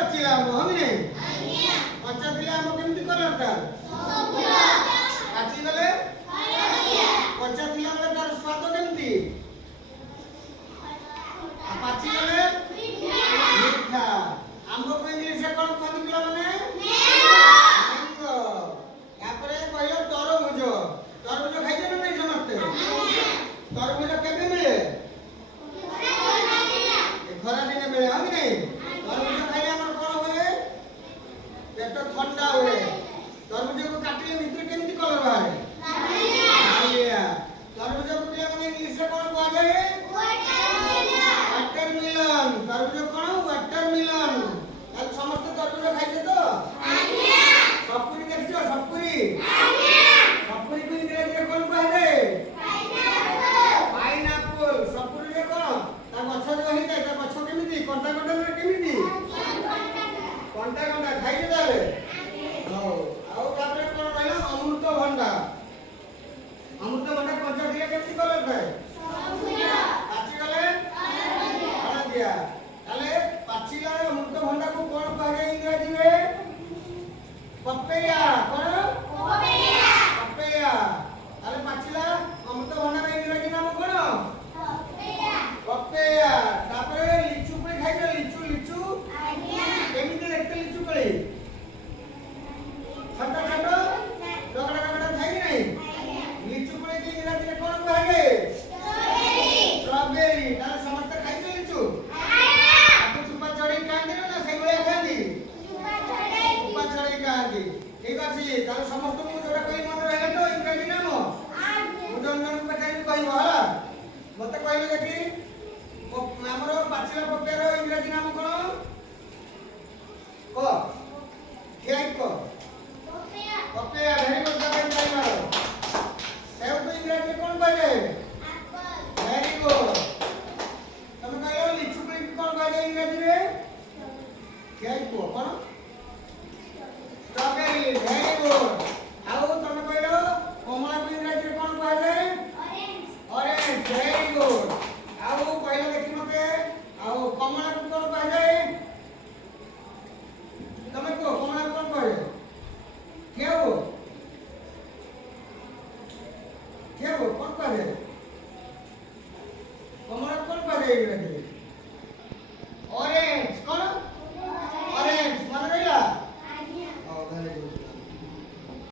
ପାଚିଲା ଆମ୍ବ ହଁ କି ନାହିଁ? କଞ୍ଚା ଥିଲା ଆମ୍ବ କେମିତି କଲରଟା? ପାଚିଗଲେ କଞ୍ଚା ଥିଲା ବେଳେ ତାର ସ୍ୱାଦ କେମିତି? ପାଚିଗଲେ ମିଠା। ଆମ୍ବକୁ ଇଂଲିଶରେ କଣ କୁହନ୍ତି ପିଲାମାନେ? ମ୍ୟାଙ୍ଗୋ। ତାପରେ କହିଲ ତରଭୁଜ। ତରଭୁଜ ଖାଇଛ ନା ନାହିଁ ସମସ୍ତେ? ତରଭୁଜ କେବେ ମିଳେ? ଖରା ଦିନେ ମିଳେ ହଁ କି ନାହିଁ? ତରଭୁଜ ଖାଇଲେ ଆମର କଣ ହୁଏ? ପେଟ ଥଣ୍ଡା ହୁଏ। ତରଭୁଜକୁ କାଟିଲେ ଭିତରେ କେମିତି କଲର ବାହାରେ? ନାଲିଆ। ତରଭୁଜକୁ ପିଲାମାନେ ଇଂଲିଶରେ କଣ କୁହାଯାଏ? ୱାଟରମିଲନ୍। ତରଭୁଜ କଣ? ୱାଟରମିଲନ୍। ତାହେଲେ ସମସ୍ତେ ତରଭୁଜ ଖାଇଛ ତ? ସପୁରି ଦେଖିଛ? ସପୁରି ସପୁରିକୁ ଇଂରାଜୀରେ କଣ କୁହାଯାଏ? ପାଇନାପଲ। ସପୁରିରେ କଣ ତା ଗଛ ଯୋଉ ହେଇଥାଏ ତା ଗଛ କେମିତି କଣ୍ଟା କଣ୍ଟା ନା କେମିତି? କଣ୍ଟା କଣ୍ଟା। ଖାଇଛ ତାହେଲେ? ହଉ। ଆଉ ତାପରେ କଣ କହିଲ? ଅମୃତଭଣ୍ଡା। ଅମୃତଭଣ୍ଡା କଞ୍ଚା ଥିଲେ କେମିତି କଲର ଥାଏ? ପାଚିଗଲେ ହଳଦିଆ। ତାହେଲେ ପାଚିଲା ଅମୃତଭଣ୍ଡାକୁ କଣ କୁହାଯାଏ ଇଂରାଜୀରେ? ପପେୟା। କଣ? ପପେୟା। ତାହେଲେ ପାଚିଲା ଅମୃତଭଣ୍ଡାର ଇଂରାଜୀ ନାମ କଣ? ପପେୟା। ତାପରେ ଲିଚୁ କୋଳି ଖାଇଛ? ଲିଚୁ ଲିଚୁ କେମିତି ଦେଖତେ ଲିଚୁ କୋଳି? ଛୋଟ ଛୋଟ ରଗଡ଼ା ରଗଡ଼ା ଥାଏ କି ନାହିଁ? ଲିଚୁ କୋଳିକୁ ଇଂରାଜୀରେ କଣ କୁହାଯାଏ? ଷ୍ଟ୍ରବେରୀ। ତାହେଲେ ସମସ୍ତେ ଖାଇଛ ଲିଚୁ? ତାକୁ ଚୁପା ଛଡେଇ ଖାଆନ୍ତି ନା ସେଇଭଳିଆ ଖାଆନ୍ତି? ଚୁପା ଛଡେଇ ଖାଆନ୍ତି। ଠିକ ଅଛି। ତାହେଲେ ସମସ୍ତଙ୍କୁ ଯୋଉଟା କହିଲି ମନେ ରହିଲା ତ ଇଂରାଜୀ ନାମ? ମୁଁ ଜଣ ଜଣଙ୍କୁ ପଚାରିବି କହିବ ହେଲା। ମତେ କହିଲେ ଦେଖି ଆମର ପାଚିଲା ପପେୟାର ଇଂରାଜୀ ନାମ କଣ? କହ। ଠିଆ ହେଇକି କହ। ପପେୟା। Very good. ସେଓକୁ ଇଂରାଜୀରେ କଣ କୁହାଯାଏ? Very good. ତମେ କହିଲ ଲିଚୁ କୋଳିକୁ କଣ କୁହାଯାଏ ଇଂରାଜୀରେ? ଠିଆ ହେଇକି କୁହ। କଣ? ଷ୍ଟ୍ରବେରୀ। Very good. ଆଉ ତମେ କହିଲ କମଳାକୁ ଇଂରାଜୀରେ କଣ କୁହାଯାଏ? ଅରେଞ୍ଜ। Very good. ଆଉ କହିଲ ଦେଖି ମତେ ଆଉ କମଳାକୁ କଣ କୁହାଯାଏ? ତମେ କୁହ କମଳାକୁ କଣ କୁହାଯାଏ? ଠିଆ ହୁଅ। ଠିଆ ହୁଅ। କଣ କୁହାଯାଏ? କମଳାକୁ କଣ କୁହାଯାଏ ଇଂରାଜୀରେ?